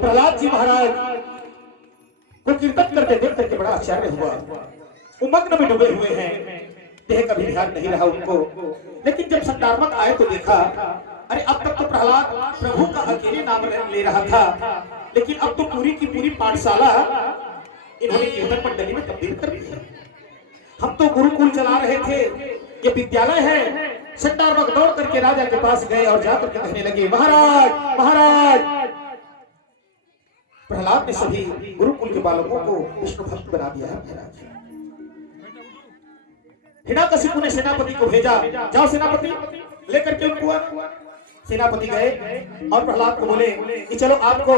प्रहलाद जी महाराज को कीर्तन करते देख करके बड़ा आश्चर्य हुआ। उमग्न में डूबे हुए हैं, देह का भी ध्यान नहीं रहा उनको। लेकिन जब संदार्मक आए तो देखा, अरे अब तक तो प्रहलाद प्रभु का अकेले नाम ले रहा था, लेकिन अब तो पूरी की पूरी पाठशाला इन्होंने कीर्तन मंडली में तब्दील कर दी। हम तो गुरुकुल चला रहे थे, ये विद्यालय है। संदार्मक दौड़ करके राजा के पास गए और जाकर के कहने लगे, महाराज महाराज, प्रहलाद ने सभी गुरुकुल के बालकों को विष्णु भक्त बना दिया है महाराज। हिरण्यकशिपु ने सेनापति को भेजा, जाओ सेनापति लेकर के उनको। सेनापति गए और प्रहलाद को बोले कि चलो आपको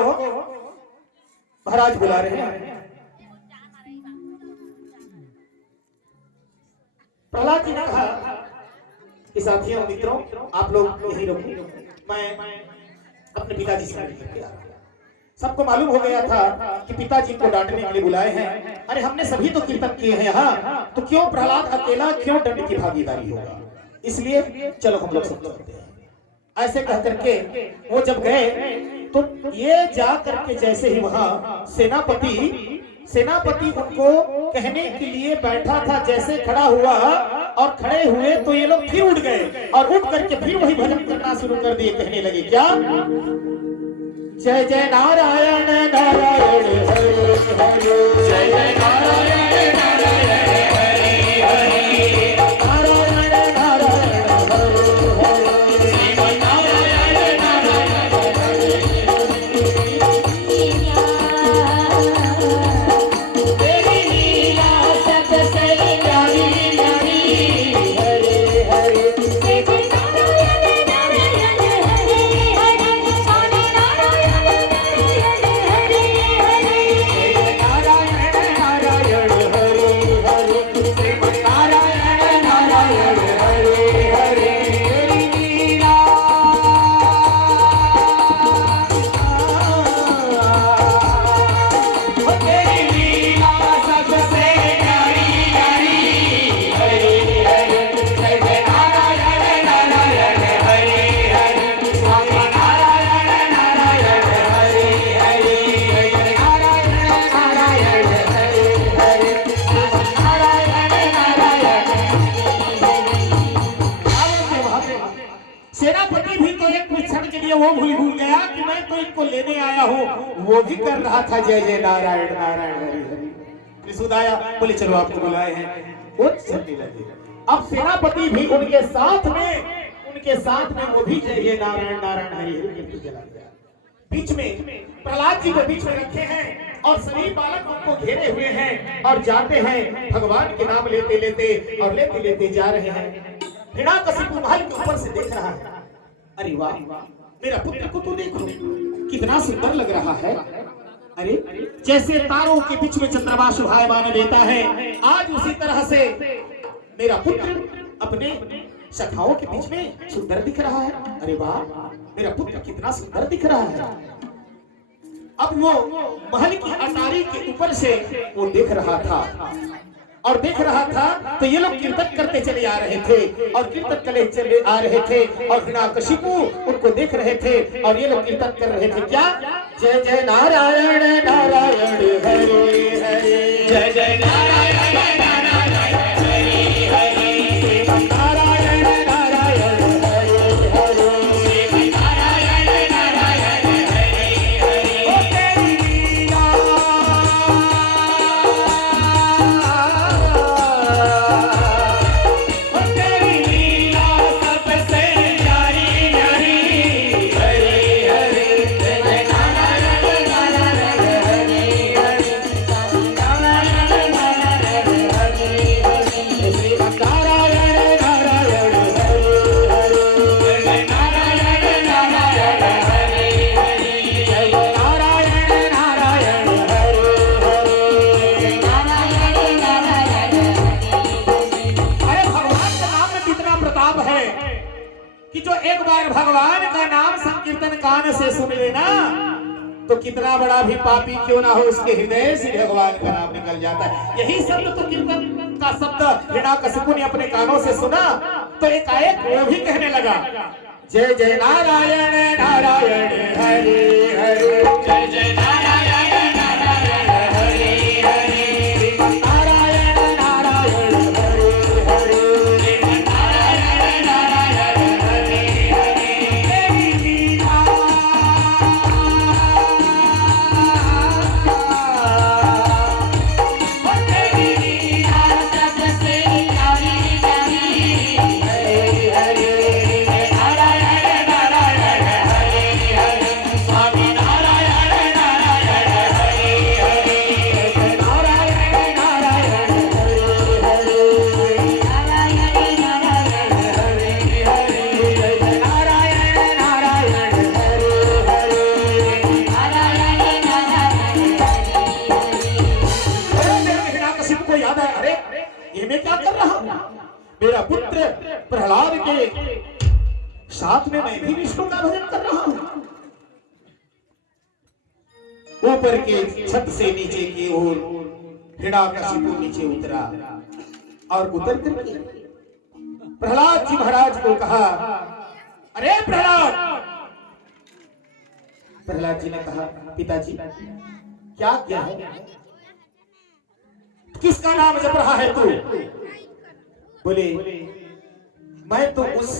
महाराज बुला रहे हैं। प्रहलाद जी ने कहा कि साथियों मित्रों आप लोग यही रखो, मैं अपने पिताजी से मिलकर के आ रहा हूं। सबको मालूम हो गया था कि पिताजी को डांटने के लिए बुलाए हैं। अरे हमने सभी तो कीर्तन किए हैं यहाँ, तो क्यों प्रहलाद अकेला, क्यों दंड की भागीदारी होगा, इसलिए चलो हम लोग सब चलते हैं। ऐसे कह करके वो जब गए तो ये जा करके जैसे ही वहां सेनापति उनको कहने के लिए बैठा था, जैसे खड़ा हुआ और खड़े हुए तो ये लोग फिर उठ गए और उठ करके फिर वही भजन करना शुरू कर दिए। कहने लगे क्या, जय जय नारायण नारायण हरे हरे, जय जय नारायण नारायण हरे हरे, नारायण नारायण हरे हरे, श्रीमन नारायण नारायण हरे हरे, तेरी लीला सबसे प्यारी प्यारी हरे हरे, जय जय नारायण नारायण हरे हरे, स्वामी नारायण सेनापति भी तो एक क्षण के लिए वो भूल गया कि मैं तो इनको लेने आया हूँ, वो भी कर रहा था जय जय नारायण नारायण हरि हरि। त्रिशूदाया बोले चलो आपको बुलाए हैं, वो चलने लगे। अब सेनापति भी उनके साथ में वो भी जय जय नारायण नारायण हरि हरि करके चला गया। बीच में प्रहलाद जी को बीच में रखे हैं और सभी बालक उनको घेरे हुए हैं और जाते हैं भगवान के नाम लेते लेते और लेते लेते जा रहे हैं। हिरण्यकशिपु महल के ऊपर से देख रहा है, अरे वाह मेरा पुत्र को तो देखो कितना सुंदर लग रहा है। अरे जैसे तारों के बीच में चंद्रमा शोभायमान देता है, आज उसी तरह से मेरा पुत्र अपने सखाओं के बीच में सुंदर दिख रहा है। अरे वाह मेरा पुत्र कितना सुंदर दिख रहा है। अब वो महल की अटारी के ऊपर से वो देख रहा था तो ये लोग कीर्तन करते चले आ रहे थे और कीर्तन करते चले आ रहे थे और हिरण्यकशिपु उनको देख रहे थे और ये लोग कीर्तन कर रहे थे क्या, जय जय नारायण नारायण हरे हरे, जय जय नारायण नारायण हरे हरे, नारायण नारायण हरे हरे, नारायण नारायण हरे हरे, ओ तेरी लीला कि जो एक बार भगवान का नाम संकीर्तन कान से सुन लेना तो कितना बड़ा भी पापी क्यों ना हो उसके हृदय से भगवान का नाम निकल जाता है। यही शब्द तो कीर्तन का शब्द हिरण्यकशिपु ने अपने कानों से सुना तो एकाएक वो भी कहने लगा, जय जय नारायण नारायण हरे हरे, जय जय नारायण नारायण हरे हरे, नारायण नारायण हरे हरे, नारायण नारायण हरे हरे, तेरी लीला तेरी लीला सबसे प्यारी प्यारी हरे हरे, नारायण नारायण हरे हरे, साथ में मैं भी विष्णु का भजन कर रहा हूं। ऊपर के छत से नीचे की ओर हिरण्यकशिपु नीचे उतरा और उतर करके प्रहलाद जी महाराज को कहा, अरे प्रहलाद। प्रहलाद जी ने कहा, पिताजी क्या क्या है, किसका नाम जप रहा है तू? बोले, मैं तो उस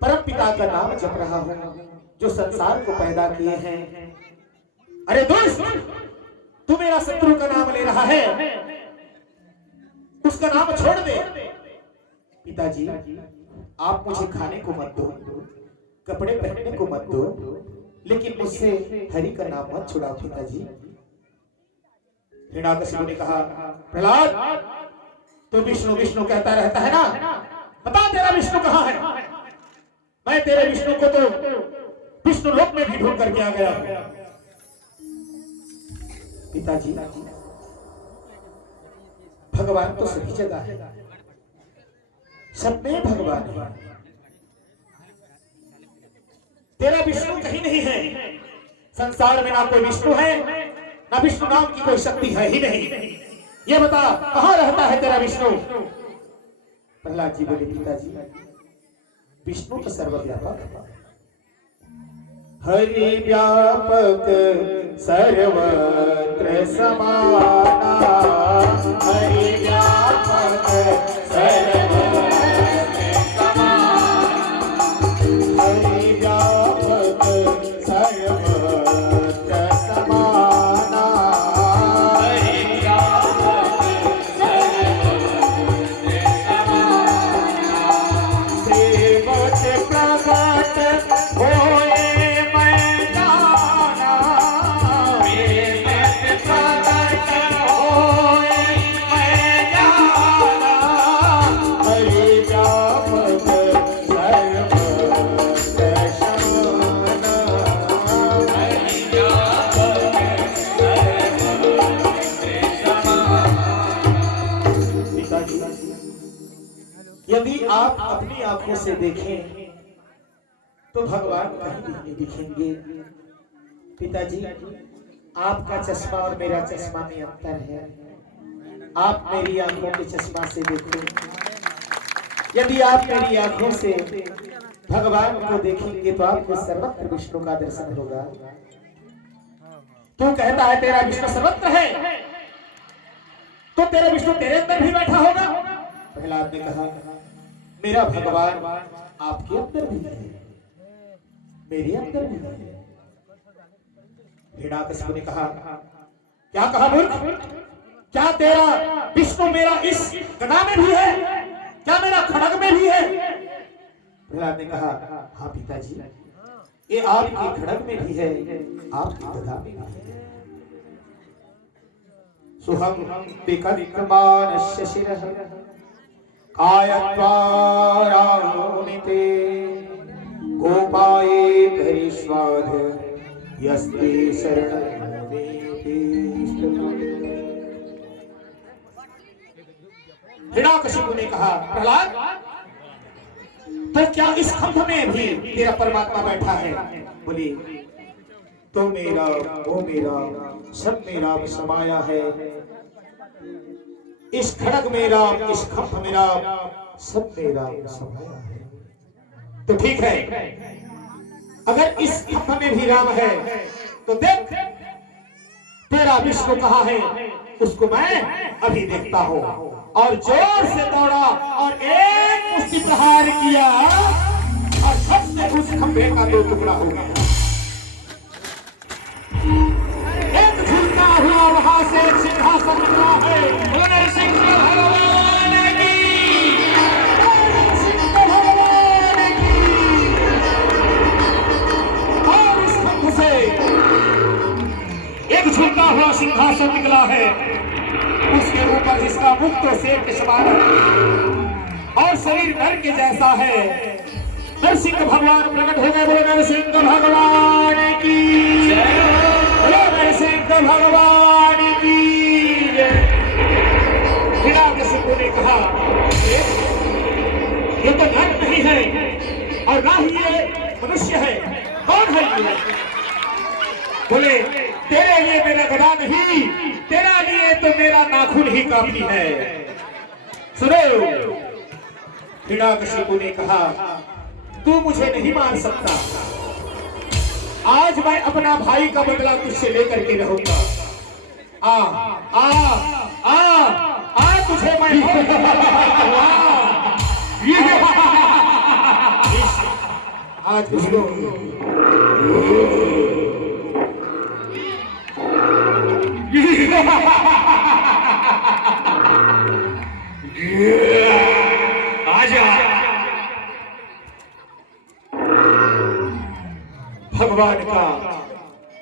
परम पिता का नाम जप रहा हूं जो संसार को पैदा किए हैं। अरे दोस्त, तू मेरा शत्रु का नाम ले रहा है, उसका नाम छोड़ दे। पिताजी, आप मुझे खाने को मत दो, कपड़े पहनने को मत दो, लेकिन मुझसे हरि का नाम मत छुड़ाओ पिताजी। हिरण्यकशिपु ने कहा, प्रहलाद, तो विष्णु विष्णु कहता रहता है ना, बता तेरा विष्णु कहाँ है? मैं तेरे विष्णु को तो विष्णु लोक में भी ढूंढ करके आ गया हूं। पिताजी, भगवान तो सभी जगह है, सब में भगवान है। तेरा विष्णु कहीं नहीं है। संसार में ना कोई विष्णु है, ना विष्णु नाम की कोई शक्ति है ही नहीं। ये बता, कहां रहता है तेरा विष्णु? प्रहलाद जी बोले, पिताजी, विष्णु तो सर्वव्यापक है। हरि व्यापक सर्वत्र समाना, हरि व्यापक सर्वत्र समाना, हरि व्यापक सर्वत्र समाना, हरि व्यापक सर्वत्र समाना, सेवक प्रकट होए यदि आप अपनी आंखों से देखें तो भगवान कहीं भी नहीं दिखेंगे। पिताजी, आपका चश्मा और मेरा चश्मा में अंतर है। आप मेरी आंखों के चश्मा से देखो, यदि आप मेरी आंखों से भगवान को देखेंगे तो आपको सर्वत्र विष्णु का दर्शन होगा। तू कहता है तेरा विष्णु सर्वत्र है, तो तेरा विष्णु तेरे अंदर भी बैठा होगा। प्रहलाद ने कहा, मेरा भगवान आपके अंदर भी है, मेरे अंदर भी है। हिरण्यकशिपु ने कहा, क्या कहा मूर्ख? क्या तेरा विष्णु मेरा इस गदा में भी है? क्या मेरा खड़ग में भी है? प्रहलाद ने कहा, हाँ पिताजी, ये आपकी खड़ग में भी है, आपकी गदा में भी है। सुहम विकल्पमानस्य शिरः कायत्वाराणिते गोपाये करिष्वाध यस्ते शरणं देते। हिरण्यकशिपु ने कहा, प्रहलाद, तो क्या इस खंभ में भी तेरा परमात्मा बैठा है? बोली, तो मेरा वो मेरा सब मेरा समाया है। इस खड़ग मेरा, इस खंभ मेरा, सब मेरा समाया है। तो ठीक है, अगर इस खंभ में भी राम है तो देख तेरा विष्णु कहाँ है, उसको मैं अभी देखता हूं। और जोर से दौड़ा और एक मुष्टि प्रहार किया और सबसे उस खंभे का दो टुकड़ा हो गया। एक झूलता हुआ वहां से एक सिंहासन निकला है। नरसिंह भगवान की, नरसिंह भगवान की। और उस खंभ से एक झूलता हुआ सिंहासन निकला है, उसके ऊपर जिसका मुख तो शेर के समान है और शरीर नर के जैसा है। नरसिंह भगवान प्रकट हो गए। बोले नरसिंह भगवान की, बोले नरसिंह भगवान की। हिरण्यकशिपु ने कहा, ये तो नर नहीं है और लगा ही ये मनुष्य है, कौन है ये? बोले तेरे लिए मेरा गदा नहीं, तेरा लिए तो मेरा नाखून ही काफी है। सुनो, हिरण्यकशिपु ने कहा तू मुझे नहीं मार सकता, आज मैं अपना भाई का बदला तुझसे लेकर के रहूंगा। आ आ आ आ तुझे मैं आज उसको भगवान का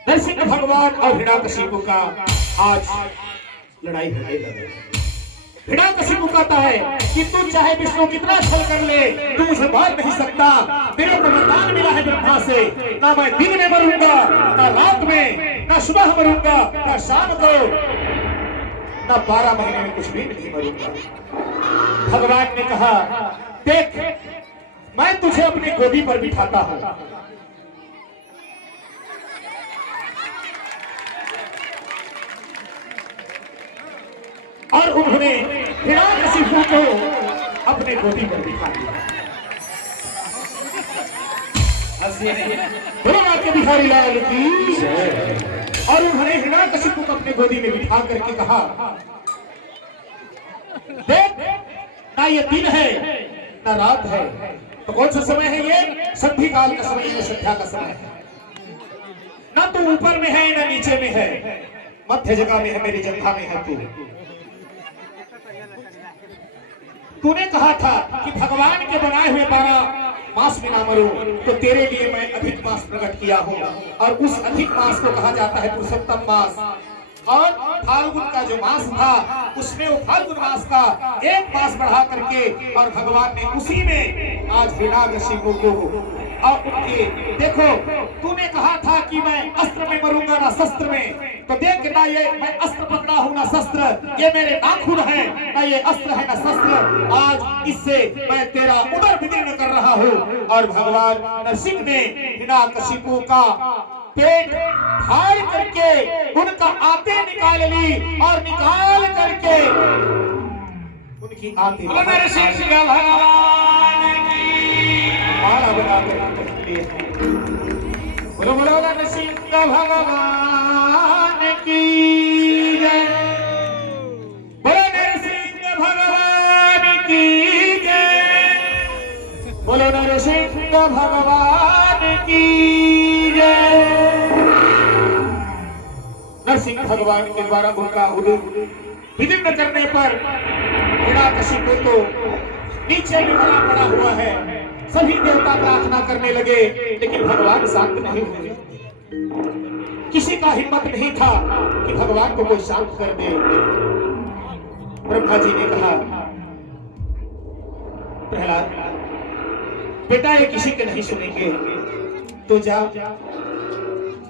नरसिंह भगवान और हिरण्यकशिपु का आज लड़ाई होने लगी। हिरण्यकशिपु कहता है कि तू चाहे विष्णु कितना छल कर ले, तू मुझे मार नहीं सकता। मेरे को वरदान मिला है ब्रह्मा से, ना मैं दिन में मरूंगा, ना रात में, ना सुबह मरूंगा, ना शाम को, ना 12 महीने में कुछ भी नहीं मरूंगा। भगवान ने कहा देख, मैं तुझे अपनी गोदी पर बिठाता हूं। और उन्होंने हिरण्यकशिपु को अपने गोदी पर बिठा दिया। बोलो के बिहारी लाल की जय। और उन्होंने हिरण्यकशिपु को अपने गोदी में बिठा करके कहा देख, ना ये दिन है ना रात है, तो कौन सा समय है ये? संधि काल का समय, ये संध्या का समय है। ना तू ऊपर में है ना नीचे में है, मध्य जगह में है, मेरी जगह में है तू। तूने कहा था कि भगवान के बनाए हुए 12 मास में ना मरूं, तो तेरे लिए मैं अधिक मास प्रकट किया हूं, और उस अधिक मास को कहा जाता है पुरुषोत्तम मास। और फाल्गुन का जो मास था, उसमें वो फाल्गुन मास का 1 मास बढ़ा करके, और भगवान ने उसी में आज हिरण्यकशिपु को और उनके, देखो तूने कहा था कि मैं अस्त्र में मरूंगा ना शस्त्र में, तो देख ना ये मैं अस्त्र पकड़ा हूं ना शस्त्र, ये मेरे नाखून है, ना ये अस्त्र है ना शस्त्र। आज इससे मैं तेरा उदर विदीर्ण कर रहा हूं। और भगवान नरसिंह ने हिरण्यकशिपु का पेट फाड़ करके उनका आते निकाल ली, और निकाल करके उनकी आते माला बना कर बोलो बोलो नरसिंह भगवान की जय, बोलो नरसिंह भगवान की जय, बोलो नरसिंह भगवान की जय। नरसिंह भगवान के द्वारा उनका उदर विदीर्ण करने पर हिरण्यकशिपु तो नीचे में मरा पड़ा हुआ है। सभी देवता प्रार्थना करने लगे, लेकिन भगवान शांत नहीं हुए। किसी का हिम्मत नहीं था कि भगवान को कोई शांत कर दे। ब्रह्मा जी ने कहा प्रहलाद बेटा, ये किसी के नहीं सुनेंगे, तो जा,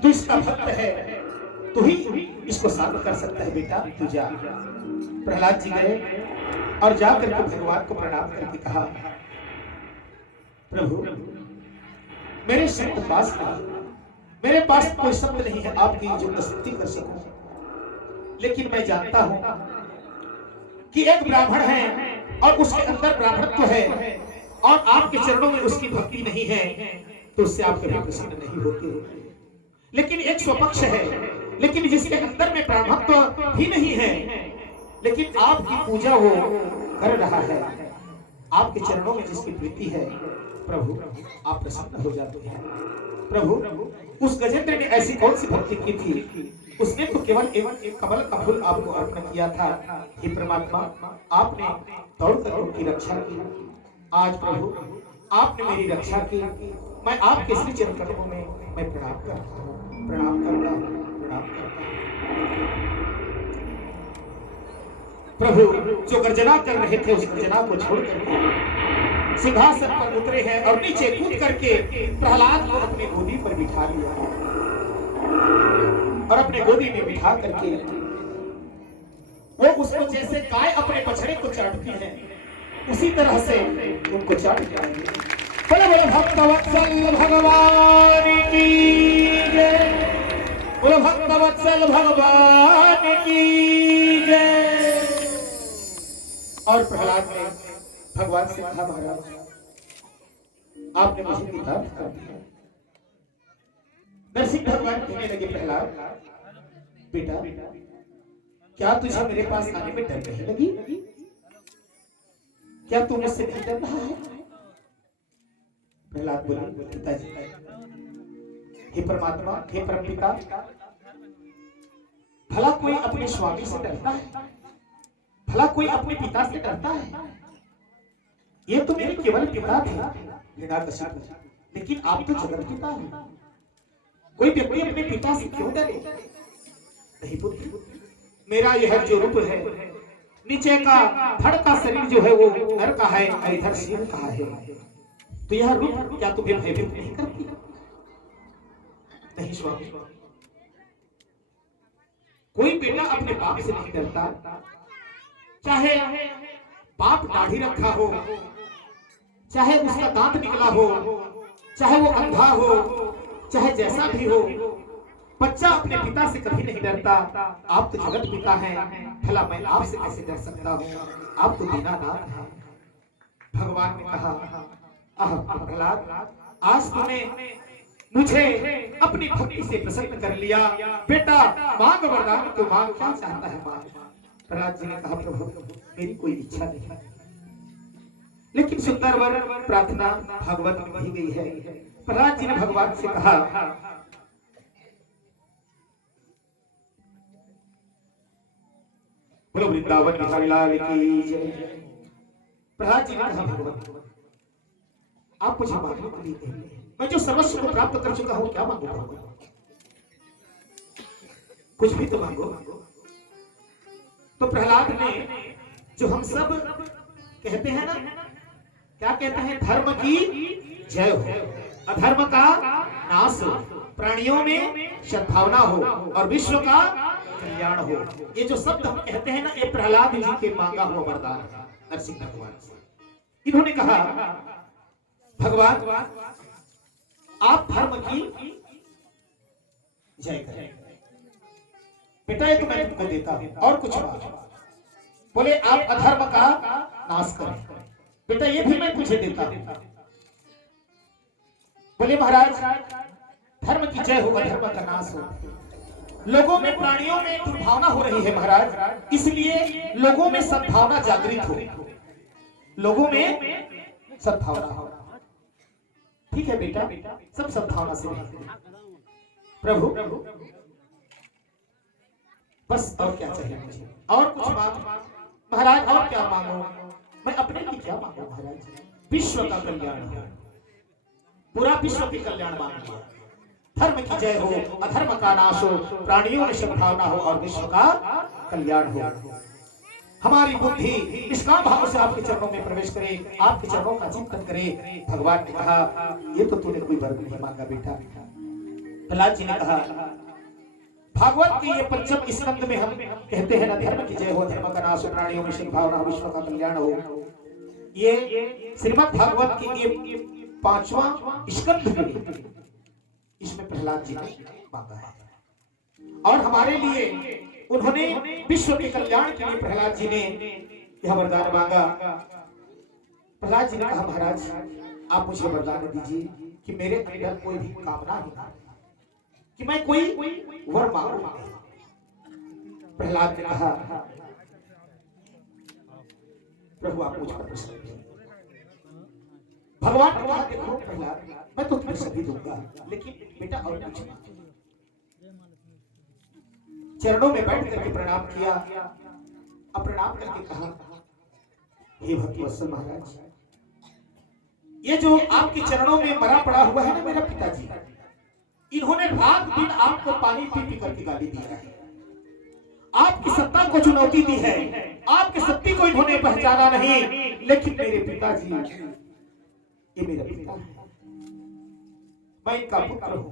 तू इसका भक्त है, तू ही इसको शांत कर सकता है बेटा, तू जा। प्रहलाद जी गए और जाकर के भगवान को प्रणाम करके कहा प्रभु, मेरे शब्द पास नहीं, मेरे पास कोई शब्द नहीं है आपकी जो स्तुति कर सकूं, लेकिन मैं जानता हूं कि एक ब्राह्मण है और उसके अंदर ब्राह्मणत्व है, और आपके चरणों में उसकी भक्ति नहीं है, तो उससे आप कभी प्रसन्न नहीं होते। लेकिन एक स्वपक्ष है, लेकिन जिसके अंदर में ब्राह्मणत्व भी नहीं है, लेकिन आपकी पूजा वो कर रहा है, आपके चरणों में जिसकी प्रीति है, प्रभु आप प्रसन्न हो जाते हैं। प्रभु, उस गजेंद्र ने ऐसी कौन सी भक्ति की थी? उसने तो केवल एवं एक कमल का फूल आपको अर्पण किया था। हे परमात्मा, आपने दौड़कर उनकी रक्षा की। आज प्रभु आपने मेरी रक्षा की, मैं आपके श्री चरण कमलों में मैं प्रणाम करता हूँ, प्रणाम करता हूँ, प्रणाम करता हूँ। प्रभु जो गर्जना कर रहे थे, उस गर्जना को छोड़ करके सिंहासन पर उतरे हैं और नीचे कूद करके प्रहलाद को अपने गोदी पर बिठा लिया और अपने गोदी में बिठा करके वो उसको जैसे गाय अपने बछड़े को चाटती है, उसी तरह से उनको चाट दिया। बोलो बोलो भक्तवत्सल भगवान की जय। बोलो भक्तवत्सल भगवान की जय। और प्रहलाद ने भगवान से कहा, महाराज आपने मुझे किताब कर दिया। नरसिंह भगवान कहने लगे, प्रहलाद बेटा क्या तुझे मेरे पास आने में डर नहीं लगी? क्या तू मुझसे नहीं डर रहा है? प्रहलाद बोले, पिताजी हे परमात्मा, हे परमपिता, भला कोई अपने स्वामी से डरता है? भला कोई अपने पिता से डरता है? ये तो मेरे केवल पिता थे हिरण्यकशिपु, लेकिन आप तो जगत पिता हैं। कोई व्यक्ति अपने पिता से क्यों डरे? नहीं पुत्र, मेरा यह जो रूप है, नीचे का धड़ का शरीर जो है वो नर का है, इधर शिव का है, तो यह रूप क्या तुम्हें भयभीत नहीं करती? नहीं स्वामी, कोई बेटा अपने बाप से नहीं डरता, चाहे बाप दाढ़ी रखा हो, चाहे उसका दांत निकला हो, चाहे वो अंधा हो, चाहे जैसा भी हो, बच्चा अपने पिता से कभी नहीं डरता। आप तो जगत पिता हैं, भला मैं आपसे कैसे डर सकता हूँ? आप तो दीनानाथ हैं। भगवान ने कहा, आह प्रहलाद, आज तूने मुझे अपनी भक्ति से प्रसन्न कर लिया। बेटा मांग वरदान, तो मांग, क्या चाहता है मांग। प्रहलाद जी ने कहा, प्रभु मेरी कोई इच्छा नहीं, लेकिन सुंदर वर प्रार्थना भागवत में कही गई है। प्रहलाद जी ने भगवान से कहा, बोलो वृंदावन बिहारी लाल की जय। प्रहलाद जी ने कहा, भगवान आप मुझे मांगने के लिए कहिए, मैं जो सर्वस्व को प्राप्त कर चुका हूं, क्या मांगू भगवान? कुछ भी तो मांगो। तो प्रहलाद ने, जो हम सब कहते हैं ना, क्या कहते हैं, धर्म की जय हो, अधर्म का नाश हो, प्राणियों में सद्भावना हो और विश्व का कल्याण हो, ये जो शब्द हम कहते हैं ना, ये प्रहलाद जी के मांगा हुआ वरदान है नरसिंह भगवान से। इन्होंने कहा, भगवान आप धर्म की जय करें। बेटा ये तो मैं तुमको देता हूं, और कुछ बात। बोले आप अधर्म का नाश करें। बेटा ये भी मैं तुझे देता हूं। बोले महाराज धर्म की जय हो, अधर्म का नाश हो। लोगों में, प्राणियों में दुर्भावना हो रही है महाराज, इसलिए लोगों में सद्भावना जागृत हो, लोगों में सद्भावना हो। ठीक है बेटा, सब सद्भावना से प्रभु, बस और क्या चाहिए मुझे? और कुछ बात महाराज, और क्या मांगो? मैं अपने लिए क्या मांगू महाराज? विश्व का कल्याण हो, पूरा विश्व के कल्याण मांगो। धर्म की जय हो, अधर्म का नाश हो, प्राणियों में सद्भावना हो और विश्व का कल्याण हो। हमारी बुद्धि निष्काम भाव से आपके चरणों में प्रवेश करे, आपके चरणों का चिंतन करे। भगवान ने कहा, ये तो तूने कोई वर नहीं मांगा बेटा। प्रहलाद जी ने कहा, भागवत के ये पंचम स्कंद में हम कहते हैं ना, धर्म की जय हो, धर्म का नाश हो, प्राणियों में सद्भावना हो, विश्व का कल्याण हो। ये श्रीमद् भागवत की ये पांचवा स्कंद में, इसमें प्रहलाद जी ने मांगा है। और हमारे लिए उन्होंने विश्व के कल्याण के लिए प्रहलाद जी ने यह वरदान मांगा। प्रहलाद जी ने कहा, महाराज आप मुझे वरदान दीजिए कि मेरे अंदर कोई भी कामना नहीं, कि मैं कोई वर मांगू। प्रहलाद ने कहा, प्रभु आप मुझ पर प्रसन्न हैं। भगवान ने कहा, देखो प्रहलाद मैं तो तुम्हें सभी दूंगा, लेकिन बेटा और कुछ नहीं। चरणों में बैठ करके प्रणाम किया, अब प्रणाम करके कहा, हे भक्तवत्सल महाराज, ये जो आपके चरणों में मरा पड़ा हुआ है ना मेरा पिताजी, इन्होंने रात दिन आपको पानी पी पी करके गाली दिया है, आपकी सत्ता को चुनौती दी है, आपकी शक्ति को इन्होंने पहचाना नहीं। लेकिन मेरे पिताजी, ये मेरा पिता है, मैं इनका पुत्र हूं,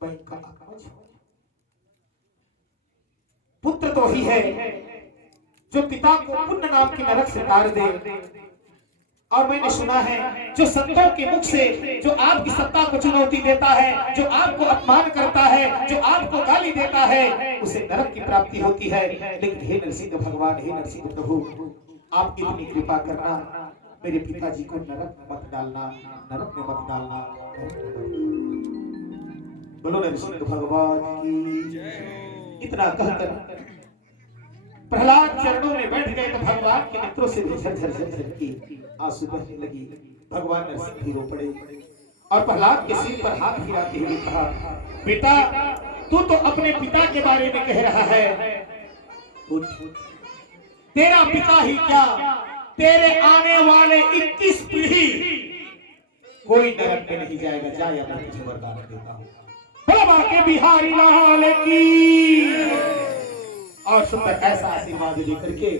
मैं इनका आत्मज हूं। पुत्र तो ही है जो पिता को पुण्य नाम के नरक से तार दे, और मैंने सुना है जो संतों के मुख से जो आपकी सत्ता को चुनौती देता है, जो आपको अपमान करता है, जो आपको गाली देता है, उसे नरक की प्राप्ति होती है। लेकिन हे नरसिंह भगवान, हे नरसिंह प्रभु, आप इतनी कृपा करना, मेरे पिताजी को नरक में मत डालना, नरक में मत डालना। बोलो नरसिंह भगवान की। इतना कहकर प्रहलाद चरणों में बैठ गए तो भगवान के नेत्रों से भी झरझर झरझर की आंसू बहने लगी। भगवान नरसिंह भी रो पड़े और प्रहलाद के सिर पर हाथ गिराते हुए कहा, बेटा तू तो अपने पिता के बारे में कह रहा है, तेरा पिता ही क्या, तेरे आने वाले 21 पीढ़ी कोई नरक में नहीं जाएगा। जा या मैं तुझे वरदान देता हूँ। बाबा के बिहारी लाल की। और सुंदर ऐसा आशीर्वाद दे करके